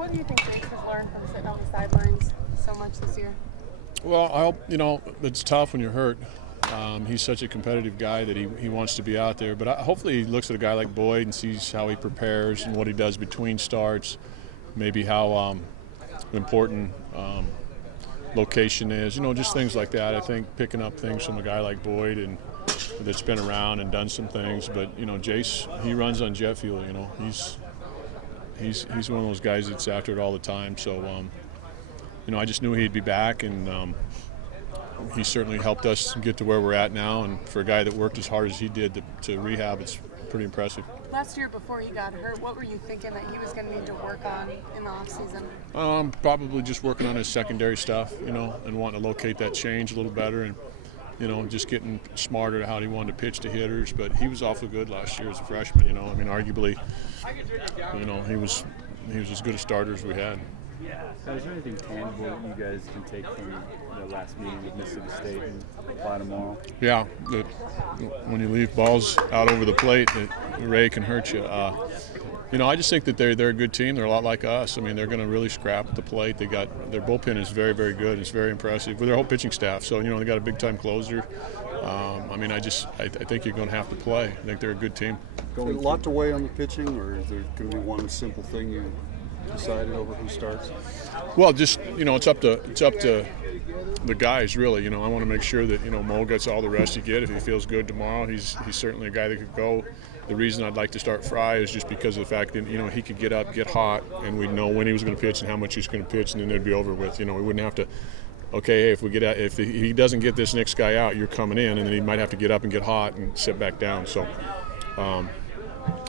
What do you think Jace has learned from sitting on the sidelines so much this year? Well, I hope, it's tough when you're hurt. He's such a competitive guy that he wants to be out there. But hopefully he looks at a guy like Boyd and sees how he prepares and what he does between starts, maybe how important location is, just things like that. I think picking up things from a guy like Boyd and that's been around and done some things. But, Jace, he runs on jet fuel, He's one of those guys that's after it all the time. So, I just knew he'd be back, and he certainly helped us get to where we're at now. And for a guy that worked as hard as he did to rehab, it's pretty impressive. Last year before he got hurt, what were you thinking that he was going to need to work on in the offseason? Probably just working on his secondary stuff, and wanting to locate that change a little better, and just getting smarter at how he wanted to pitch to hitters. But he was awfully good last year as a freshman. Arguably, he was as good a starter as we had. So is there anything tangible that you guys can take from the last meeting with Mississippi State and apply tomorrow? Yeah, when you leave balls out over the plate, Ray can hurt you. I just think that they're a good team. They're a lot like us. They're going to really scrap at the plate. Their bullpen is very, very good. It's very impressive with their whole pitching staff. So they got a big time closer. I think you're going to have to play. I think they're a good team. A lot to weigh on the pitching, or is there going to be one simple thing you decided over who starts? Well, just it's up to the guys really. I want to make sure that Mo gets all the rest he get. If he feels good tomorrow, he's certainly a guy that could go. The reason I'd like to start Fry is just because of the fact that he could get up, get hot, and we'd know when he was going to pitch and how much he's going to pitch, and then it'd be over with. We wouldn't have to. Okay, if he doesn't get this next guy out, you're coming in, and then he might have to get up and get hot and sit back down. So,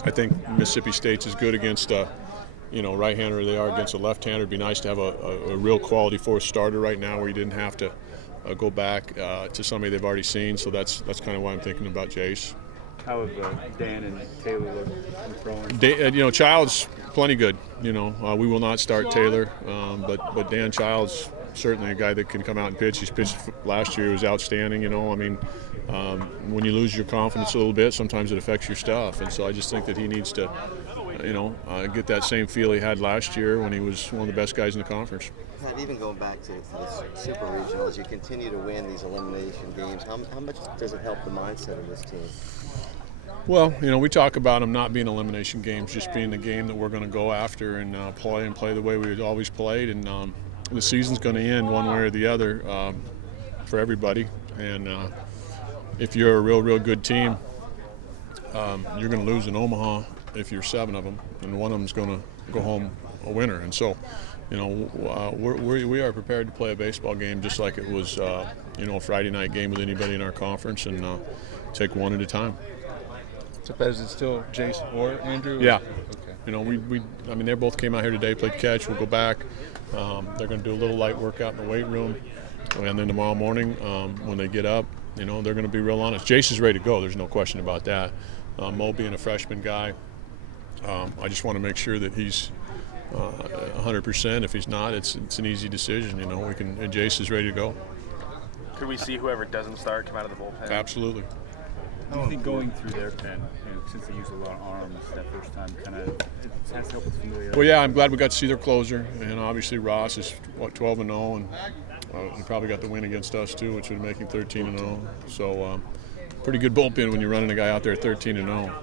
I think Mississippi State's as good against right-hander they are against a left-hander. It'd be nice to have a real quality fourth starter right now where you didn't have to go back to somebody they've already seen. So that's kind of why I'm thinking about Jace. How have Dan and Taylor looked? Child's plenty good. We will not start Taylor, but Dan Child's certainly a guy that can come out and pitch. He's pitched last year. He was outstanding. When you lose your confidence a little bit, sometimes it affects your stuff. And so I just think that he needs to get that same feel he had last year when he was one of the best guys in the conference. Pat, even going back to the Super Regional, as you continue to win these elimination games, how much does it help the mindset of this team? Well, we talk about them not being elimination games, just being the game that we're going to go after and play the way we've always played. And the season's going to end one way or the other for everybody. And if you're a real good team, you're going to lose in Omaha if you're 7 of them, and one of them's going to go home a winner. And so, we are prepared to play a baseball game just like it was, a Friday night game with anybody in our conference, and take one at a time. So, is it still Jace or Andrew? Yeah. Okay. They both came out here today, played catch. We'll go back. They're going to do a little light workout in the weight room, and then tomorrow morning when they get up, they're going to be real honest. Jace is ready to go. There's no question about that. Mo being a freshman guy, I just want to make sure that he's 100%. If he's not, it's an easy decision. And Jace is ready to go. Could we see whoever doesn't start come out of the bullpen? Absolutely. Do you think going through their pen, since they use a lot of arms that first time, it has to help with familiarity? Well, yeah, I'm glad we got to see their closer, and obviously Ross is 12-0, and he probably got the win against us too, which would make him 13-0. So, pretty good bullpen when you're running a guy out there 13-0.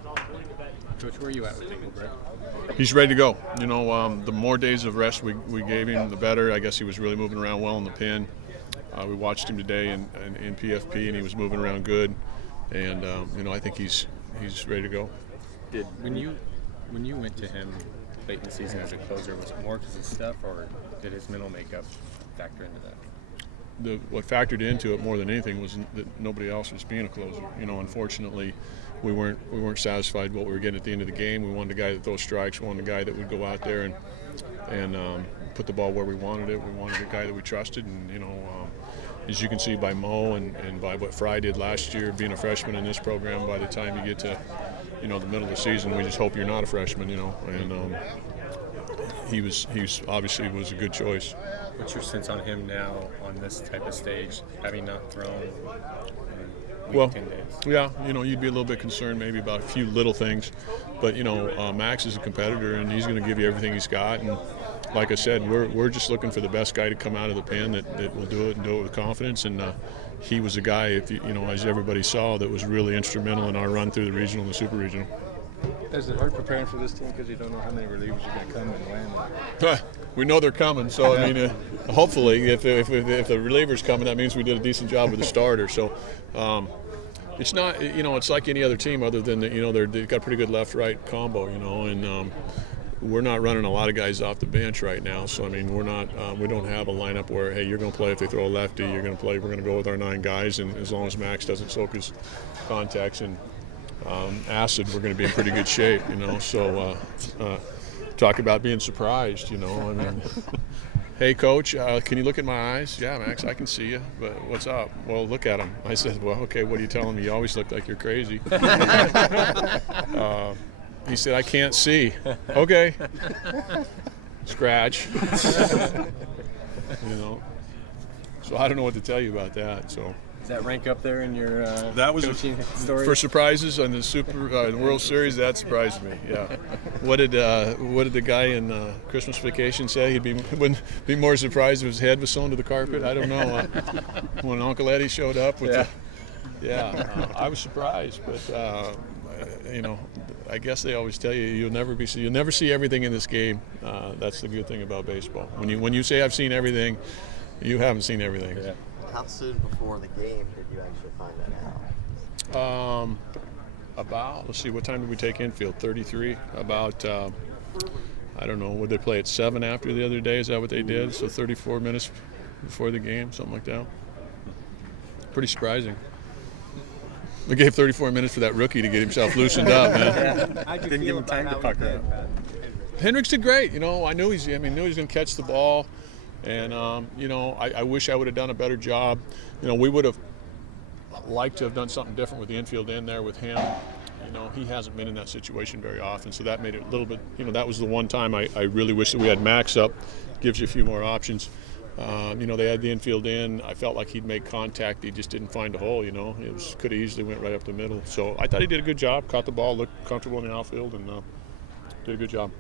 Coach, where are you at with Engelbrecht? He's ready to go. The more days of rest we gave him, the better. I guess he was really moving around well in the pen. We watched him today in PFP, and he was moving around good. And I think he's ready to go. When you went to him late in the season as a closer, was it more because of stuff, or did his mental makeup factor into that? What factored into it more than anything was that nobody else was being a closer. Unfortunately, we weren't satisfied with what we were getting at the end of the game. We wanted a guy that throws strikes. We wanted a guy that would go out there and put the ball where we wanted it. We wanted a guy that we trusted, and as you can see by Mo and by what Fry did last year, being a freshman in this program, by the time you get to, the middle of the season, we just hope you're not a freshman, and he obviously was a good choice. What's your sense on him now on this type of stage, having not thrown Well, 10 days? Yeah, you'd be a little bit concerned maybe about a few little things, but Max is a competitor and he's going to give you everything he's got, and like I said, we're just looking for the best guy to come out of the pen that will do it and do it with confidence. And he was a guy, as everybody saw, that was really instrumental in our run through the regional and the super regional. Is it hard preparing for this team because you don't know how many relievers are going to come and when? We know they're coming, so I mean, hopefully, if the reliever's coming, that means we did a decent job with the starter. So it's not, it's like any other team, other than that, they've got a pretty good left-right combo, and we're not running a lot of guys off the bench right now. So I mean, we don't have a lineup where, hey, you're going to play if they throw a lefty, you're going to play. We're going to go with our 9 guys, and as long as Max doesn't soak his contacts and acid, we're going to be in pretty good shape, So talk about being surprised, I mean, hey, Coach, can you look at my eyes? Yeah, Max, I can see you, but what's up? Well, look at them. I said, well, okay, what are you telling me? You always look like you're crazy. He said, I can't see. Okay. Scratch. So I don't know what to tell you about that, so. Does that rank up there in your that was coaching story? For surprises on the World Series? That surprised me. Yeah. What did the guy in Christmas Vacation say? Wouldn't be more surprised if his head was sewn to the carpet. I don't know. When Uncle Eddie showed up with I was surprised, but I guess they always tell you you'll never see everything in this game. That's the good thing about baseball. When you say I've seen everything, you haven't seen everything. Yeah. How soon before the game did you actually find that out? Let's see, what time did we take infield? 33. About, I don't know, would they play at 7 after the other day? Is that what they did? So 34 minutes before the game, something like that. Pretty surprising. We gave 34 minutes for that rookie to get himself loosened up, man. Didn't give him time to pucker up. Hendricks did great. I knew he was going to catch the ball. And, I wish I would have done a better job. We would have liked to have done something different with the infield in there with him. He hasn't been in that situation very often, so that made it a little bit, that was the one time I really wish that we had Max up. Gives you a few more options. They had the infield in. I felt like he'd make contact. He just didn't find a hole, could have easily went right up the middle. So I thought he did a good job, caught the ball, looked comfortable in the outfield, and did a good job.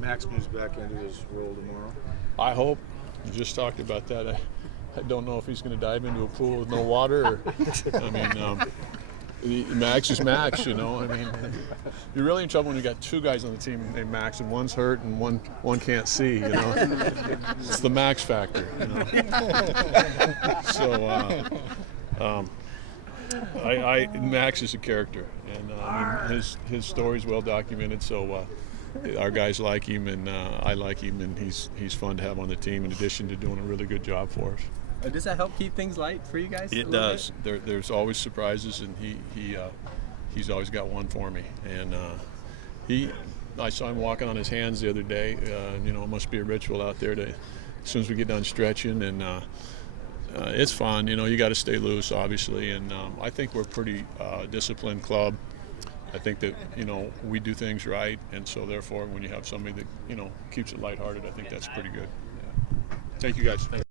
Max moves back into his role tomorrow. I hope. We just talked about that. I don't know if he's going to dive into a pool with no water. Max is Max, I mean, you're really in trouble when you got 2 guys on the team named Max, and one's hurt and one can't see. It's the Max factor. So, Max is a character, and his story's well documented. So. Our guys like him, and I like him, and he's fun to have on the team. In addition to doing a really good job for us. Does that help keep things light for you guys? It does. There's always surprises, and he's always got one for me. And I saw him walking on his hands the other day. It must be a ritual out there as soon as we get done stretching, and it's fun. You got to stay loose, obviously, and I think we're a pretty disciplined club. I think that, we do things right, and so therefore when you have somebody that, keeps it lighthearted, I think that's pretty good. Yeah. Thank you, guys.